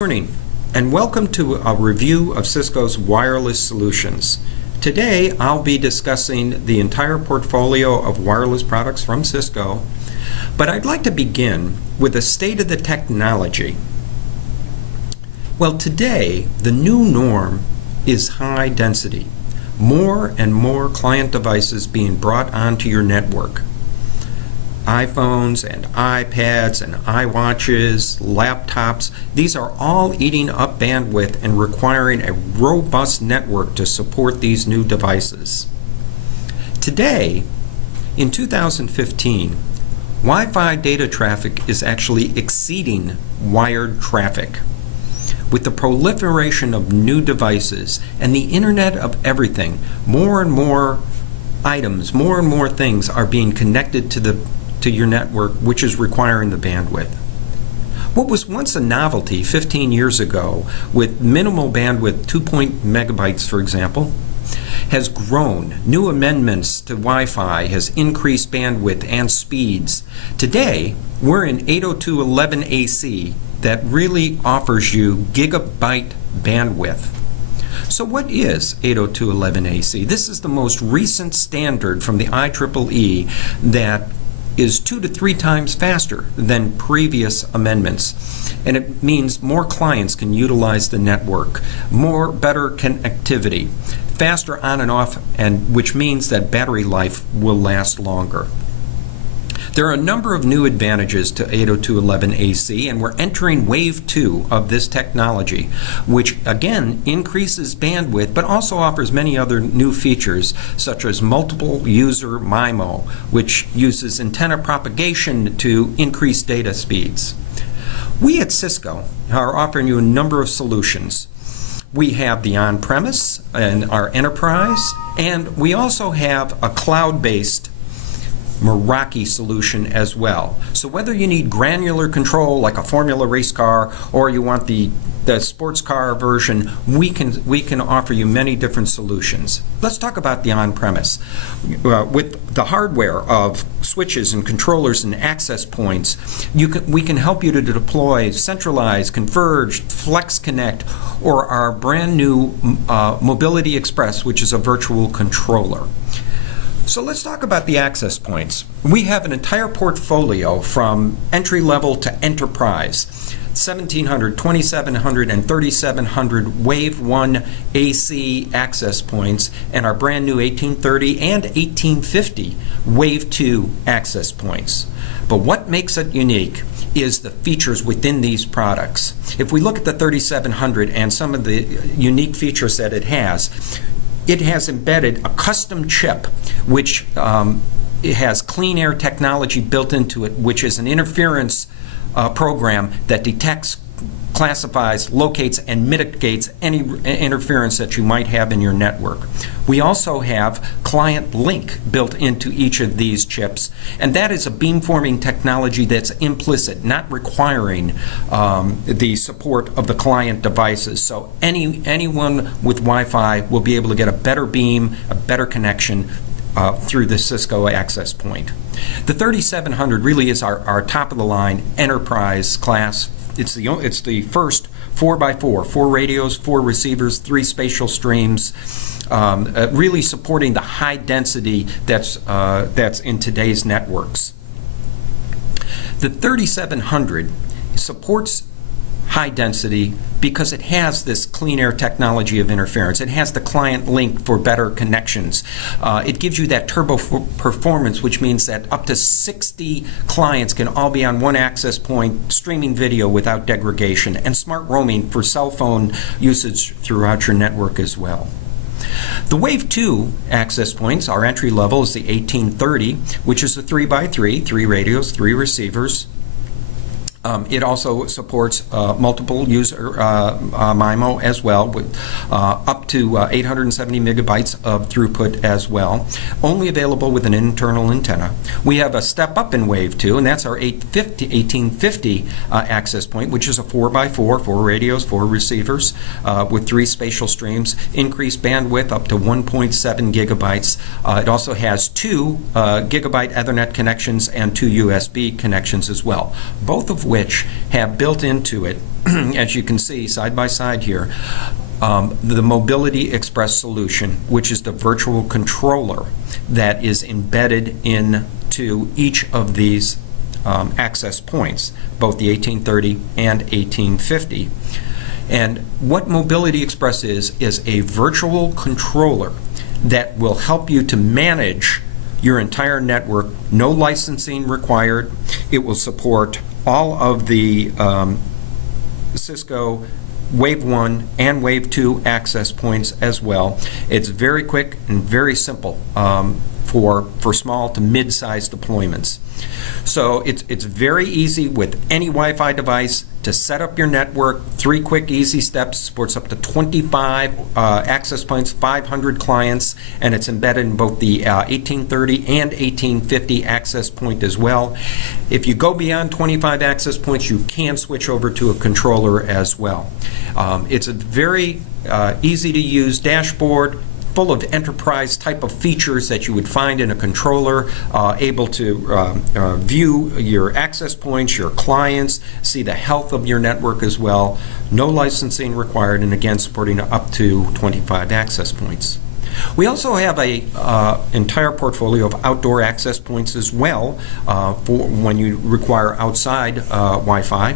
Morning, and welcome to a review of Cisco's wireless solutions. Today I'll be discussing the entire portfolio of wireless products from Cisco, but I'd like to begin with a state of the technology. Well, today the new norm is high density. More and more client devices being brought onto your network. iPhones and iPads and iWatches, laptops, these are all eating up bandwidth and requiring a robust network to support these new devices. Today, in 2015, Wi-Fi data traffic is actually exceeding wired traffic. With the proliferation of new devices and the Internet of Everything, more and more items, more and more things are being connected to your network, which is requiring the bandwidth. What was once a novelty 15 years ago with minimal bandwidth, 2 megabytes for example, has grown. New amendments to Wi-Fi has increased bandwidth and speeds. Today, we're in 802.11ac that really offers you gigabyte bandwidth. So what is 802.11ac? This is the most recent standard from the IEEE that is 2 to 3 times faster than previous amendments. And it means more clients can utilize the network, better connectivity, faster on and off, and which means that battery life will last longer. There are a number of new advantages to 802.11ac, and we're entering wave 2 of this technology, which again increases bandwidth but also offers many other new features such as multiple user MIMO, which uses antenna propagation to increase data speeds. We at Cisco are offering you a number of solutions. We have the on-premise and our enterprise, and we also have a cloud-based Meraki solution as well. So whether you need granular control like a Formula race car or you want the sports car version, we can offer you many different solutions. Let's talk about the on-premise. With the hardware of switches and controllers and access points, we can help you to deploy centralized, converged, Flex Connect, or our brand new Mobility Express, which is a virtual controller. So let's talk about the access points. We have an entire portfolio from entry level to enterprise. 1700, 2700, and 3700 Wave 1 AC access points, and our brand new 1830 and 1850 Wave 2 access points. But what makes it unique is the features within these products. If we look at the 3700 and some of the unique features that it has embedded a custom chip which it has clean air technology built into it, which is an interference program that detects, classifies, locates, and mitigates any interference that you might have in your network. We also have Client Link built into each of these chips, and that is a beamforming technology that's implicit, not requiring the support of the client devices. So anyone with Wi-Fi will be able to get a better beam, a better connection through the Cisco access point. The 3700 really is our top-of-the-line enterprise class. It's the first 4x4, 4 radios, 4 receivers, 3 spatial streams, really supporting the high density that's in today's networks. The 3700 supports high density because it has this clean air technology of interference. It has the client link for better connections. It gives you that turbo performance, which means that up to 60 clients can all be on one access point, streaming video without degradation, and smart roaming for cell phone usage throughout your network as well. The Wave 2 access points, our entry level, is the 1830, which is a 3x3, 3 radios, 3 receivers. It also supports multiple user MIMO as well, with up to 870 megabytes of throughput as well. Only available with an internal antenna. We have a step up in Wave 2, and that's our 1850 access point, which is a 4x4, 4 radios, 4 receivers, with 3 spatial streams, increased bandwidth up to 1.7 gigabytes. It also has 2 gigabyte Ethernet connections and 2 USB connections as well, both of which which have built into it, as you can see side by side here, the Mobility Express solution, which is the virtual controller that is embedded into each of these access points, both the 1830 and 1850. And what Mobility Express is a virtual controller that will help you to manage your entire network. No licensing required. It will support all of the Cisco Wave 1 and Wave 2 access points as well. It's very quick and very simple for small to mid-sized deployments. So it's very easy with any Wi-Fi device to set up your network. 3 quick, easy steps. Supports up to 25 access points, 500 clients, and it's embedded in both the 1830 and 1850 access point as well. If you go beyond 25 access points, you can switch over to a controller as well. It's a very easy to use dashboard, full of enterprise type of features that you would find in a controller, able to view your access points, your clients, see the health of your network as well. No licensing required, and again supporting up to 25 access points. We also have a entire portfolio of outdoor access points as well for when you require outside Wi-Fi.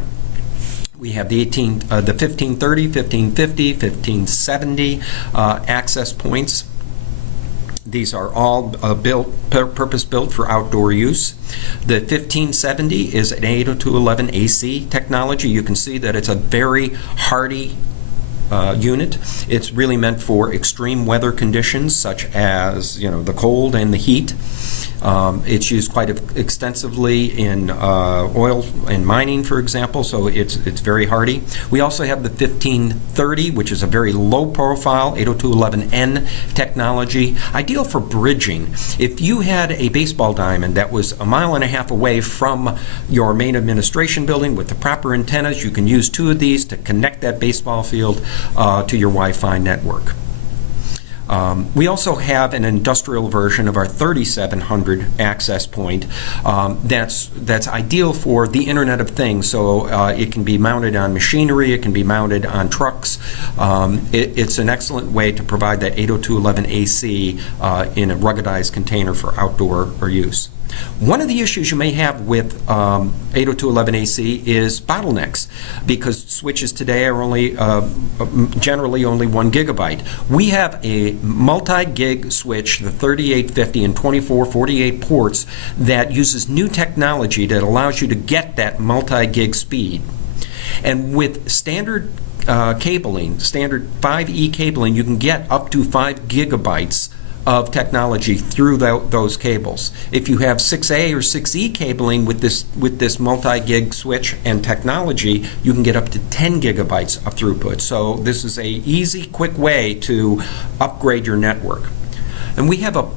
We have the 1530, 1550, 1570 access points. These are all purpose-built for outdoor use. The 1570 is an 802.11ac technology. You can see that it's a very hardy unit. It's really meant for extreme weather conditions such as the cold and the heat. It's used quite extensively in oil and mining, for example, so it's very hardy. We also have the 1530, which is a very low profile 802.11n technology, ideal for bridging. If you had a baseball diamond that was 1.5 miles away from your main administration building with the proper antennas, you can use 2 of these to connect that baseball field to your Wi-Fi network. We also have an industrial version of our 3700 access point that's ideal for the Internet of Things. So it can be mounted on machinery, it can be mounted on trucks. It's an excellent way to provide that 802.11ac in a ruggedized container for outdoor use. One of the issues you may have with 802.11ac is bottlenecks, because switches today are only generally only 1 gigabyte. We have a multi-gig switch, the 3850 and 2448 ports, that uses new technology that allows you to get that multi-gig speed. And with standard cabling, standard 5E cabling, you can get up to 5 gigabytes of technology through those cables. If you have 6A or 6E cabling with this multi-gig switch and technology, you can get up to 10 gigabytes of throughput. So this is a easy, quick way to upgrade your network. And we have a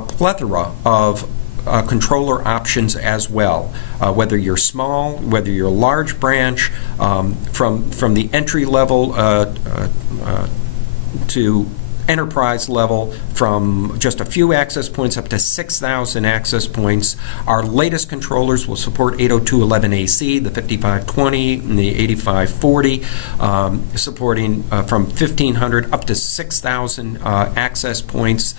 plethora of controller options as well, whether you're small, whether you're a large branch, from the entry level to enterprise level, from just a few access points up to 6,000 access points. Our latest controllers will support 802.11ac, the 5520 and the 8540, supporting from 1,500 up to 6,000 access points,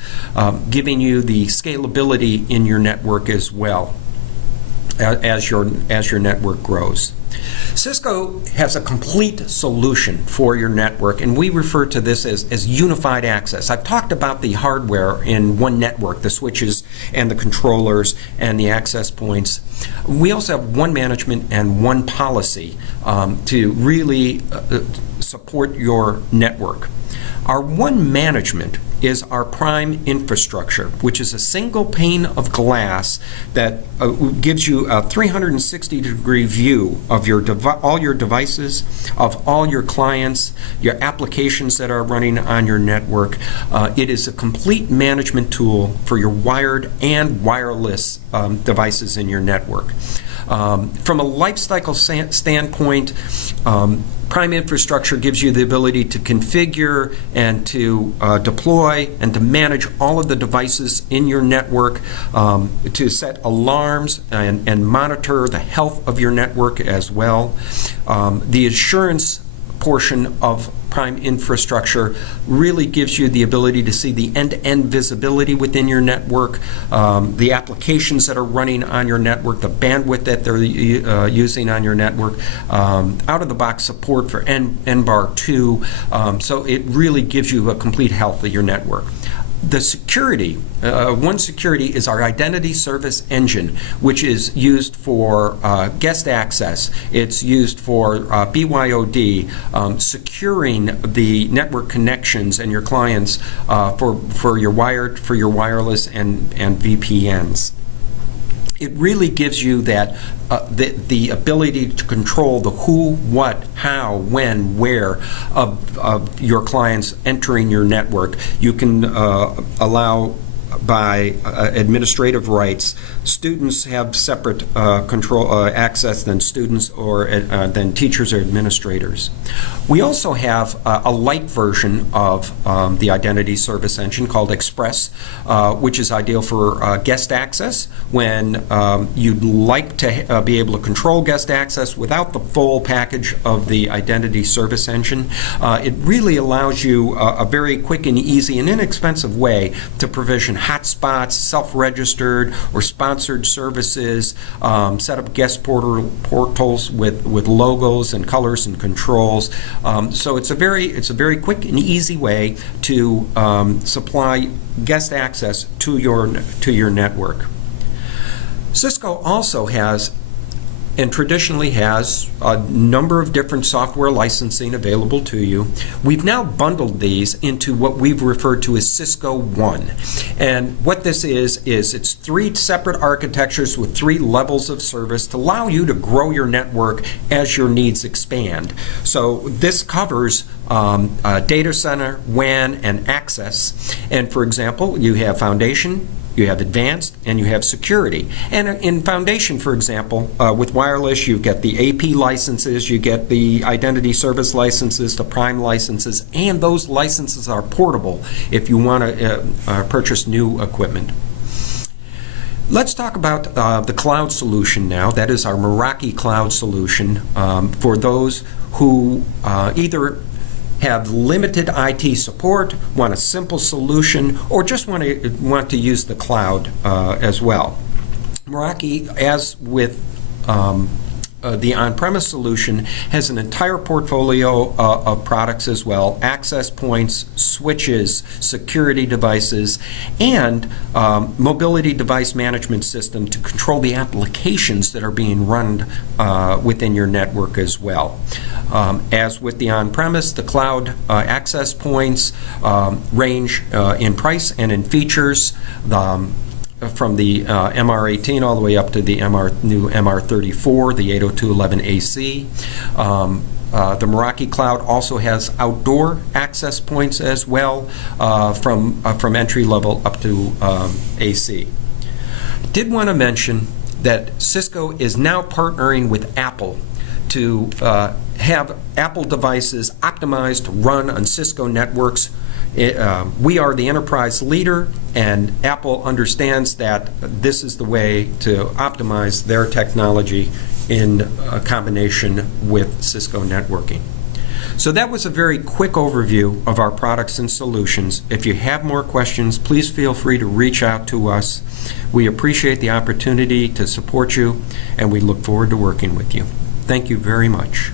giving you the scalability in your network as well as your network grows. Cisco has a complete solution for your network, and we refer to this as unified access. I've talked about the hardware in one network, the switches and the controllers and the access points. We also have one management and one policy to really support your network. Our one management is our prime infrastructure, which is a single pane of glass that gives you a 360-degree view of all your devices, of all your clients, your applications that are running on your network. It is a complete management tool for your wired and wireless devices in your network. From a lifecycle standpoint, Prime infrastructure gives you the ability to configure and to deploy and to manage all of the devices in your network, to set alarms and monitor the health of your network as well. The assurance portion of Prime infrastructure really gives you the ability to see the end-to-end visibility within your network, the applications that are running on your network, the bandwidth that they're using on your network, out-of-the-box support for NBAR 2, so it really gives you a complete health of your network. The security, one security is our identity service engine, which is used for guest access. It's used for BYOD, securing the network connections and your clients for your wired, for your wireless and VPNs. It really gives you that the ability to control the who, what, how, when, where of your clients entering your network. You can allow by administrative rights. Students have separate control access than students or than teachers or administrators. We also have a light version of the identity service engine called Express, which is ideal for guest access when you'd like to be able to control guest access without the full package of the identity service engine. It really allows you a very quick and easy and inexpensive way to provision hotspots, self-registered or sponsored services, set up guest portals with logos and colors and controls. So it's a very quick and easy way to supply guest access to your network. Cisco also has and traditionally has a number of different software licensing available to you. We've now bundled these into what we've referred to as Cisco One. And what this is it's 3 separate architectures with 3 levels of service to allow you to grow your network as your needs expand. So this covers data center, WAN, and access. And for example, you have Foundation, you have Advanced, and you have Security. And in Foundation, for example, with wireless, you get the AP licenses, you get the identity service licenses, the Prime licenses, and those licenses are portable if you want to purchase new equipment. Let's talk about the cloud solution now. That is our Meraki cloud solution for those who either have limited IT support, want a simple solution, or just want to use the cloud as well. Meraki, as with the on-premise solution, has an entire portfolio of products as well: access points, switches, security devices, and mobility device management system to control the applications that are being run within your network as well. As with the on-premise, the cloud access points range in price and in features. From the MR18 all the way up to the new MR34, the 802.11ac. The Meraki Cloud also has outdoor access points as well, from entry level up to AC. Did want to mention that Cisco is now partnering with Apple to have Apple devices optimized to run on Cisco networks. We are the enterprise leader, and Apple understands that this is the way to optimize their technology in combination with Cisco networking. So that was a very quick overview of our products and solutions. If you have more questions, please feel free to reach out to us. We appreciate the opportunity to support you, and we look forward to working with you. Thank you very much.